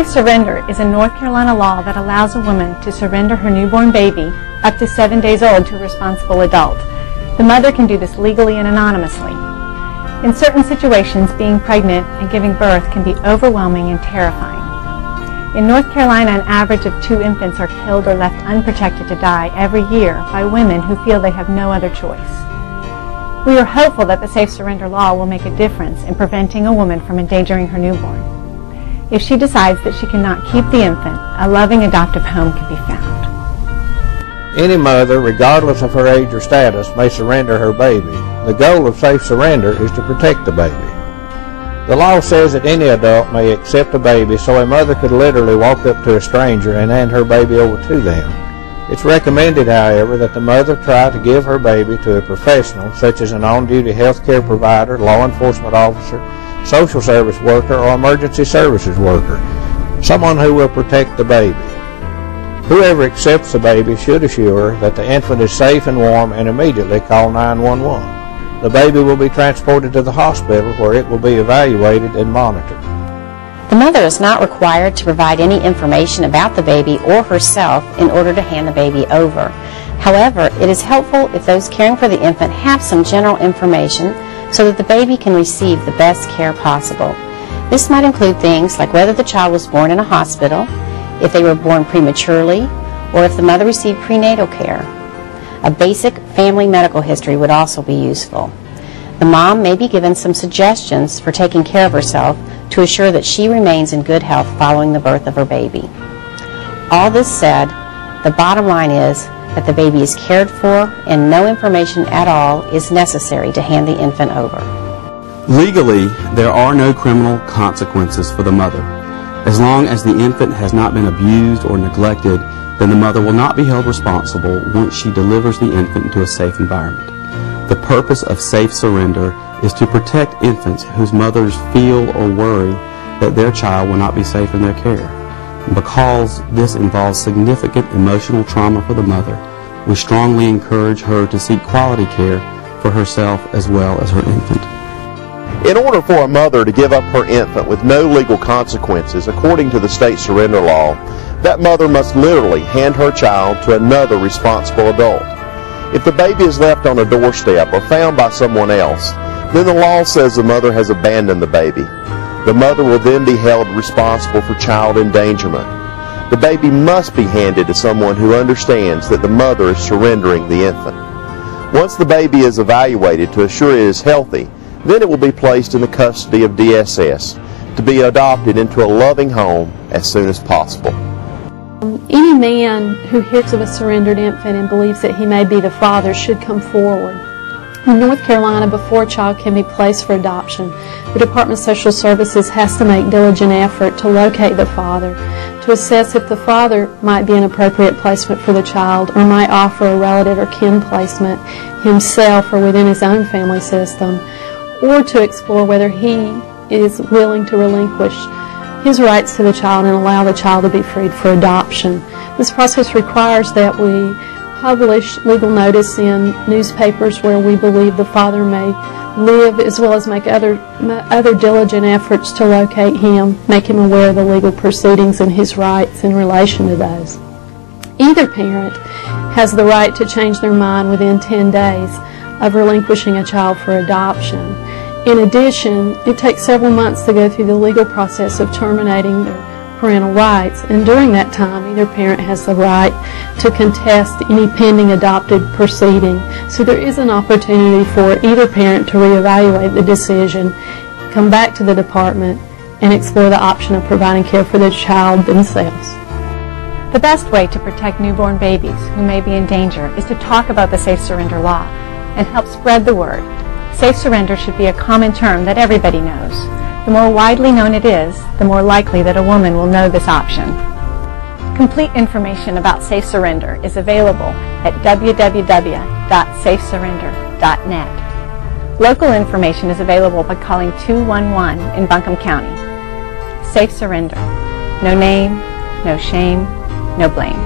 Safe surrender is a North Carolina law that allows a woman to surrender her newborn baby up to 7 days old to a responsible adult. The mother can do this legally and anonymously. In certain situations, being pregnant and giving birth can be overwhelming and terrifying. In North Carolina, an average of 2 infants are killed or left unprotected to die every year by women who feel they have no other choice. We are hopeful that the Safe Surrender law will make a difference in preventing a woman from endangering her newborn. If she decides that she cannot keep the infant, a loving adoptive home can be found. Any mother, regardless of her age or status, may surrender her baby. The goal of safe surrender is to protect the baby. The law says that any adult may accept a baby, so a mother could literally walk up to a stranger and hand her baby over to them. It's recommended, however, that the mother try to give her baby to a professional, such as an on-duty health care provider, law enforcement officer, social service worker, or emergency services worker, someone who will protect the baby. Whoever accepts the baby should assure that the infant is safe and warm and immediately call 911. The baby will be transported to the hospital where it will be evaluated and monitored. The mother is not required to provide any information about the baby or herself in order to hand the baby over. However, it is helpful if those caring for the infant have some general information so that the baby can receive the best care possible. This might include things like whether the child was born in a hospital, if they were born prematurely, or if the mother received prenatal care. A basic family medical history would also be useful. The mom may be given some suggestions for taking care of herself to assure that she remains in good health following the birth of her baby. All this said, the bottom line is that the baby is cared for and no information at all is necessary to hand the infant over. Legally, there are no criminal consequences for the mother. As long as the infant has not been abused or neglected, then the mother will not be held responsible once she delivers the infant into a safe environment. The purpose of safe surrender is to protect infants whose mothers feel or worry that their child will not be safe in their care. Because this involves significant emotional trauma for the mother, we strongly encourage her to seek quality care for herself as well as her infant. In order for a mother to give up her infant with no legal consequences, according to the state surrender law, that mother must literally hand her child to another responsible adult. If the baby is left on a doorstep or found by someone else, then the law says the mother has abandoned the baby. The mother will then be held responsible for child endangerment. The baby must be handed to someone who understands that the mother is surrendering the infant. Once the baby is evaluated to assure it is healthy, then it will be placed in the custody of DSS to be adopted into a loving home as soon as possible. Any man who hears of a surrendered infant and believes that he may be the father should come forward. In North Carolina, before a child can be placed for adoption, the Department of Social Services has to make diligent effort to locate the father, to assess if the father might be an appropriate placement for the child or might offer a relative or kin placement himself or within his own family system, or to explore whether he is willing to relinquish his rights to the child and allow the child to be freed for adoption. This process requires that we publish legal notice in newspapers where we believe the father may live, as well as make other diligent efforts to locate him, make him aware of the legal proceedings and his rights in relation to those. Either parent has the right to change their mind within 10 days of relinquishing a child for adoption. In addition, it takes several months to go through the legal process of terminating their parental rights, and during that time, either parent has the right to contest any pending adopted proceeding. So there is an opportunity for either parent to reevaluate the decision, come back to the department, and explore the option of providing care for the child themselves. The best way to protect newborn babies who may be in danger is to talk about the Safe Surrender law and help spread the word. Safe surrender should be a common term that everybody knows. The more widely known it is, the more likely that a woman will know this option. Complete information about Safe Surrender is available at www.safesurrender.net. Local information is available by calling 211 in Buncombe County. Safe Surrender. No name, no shame, no blame.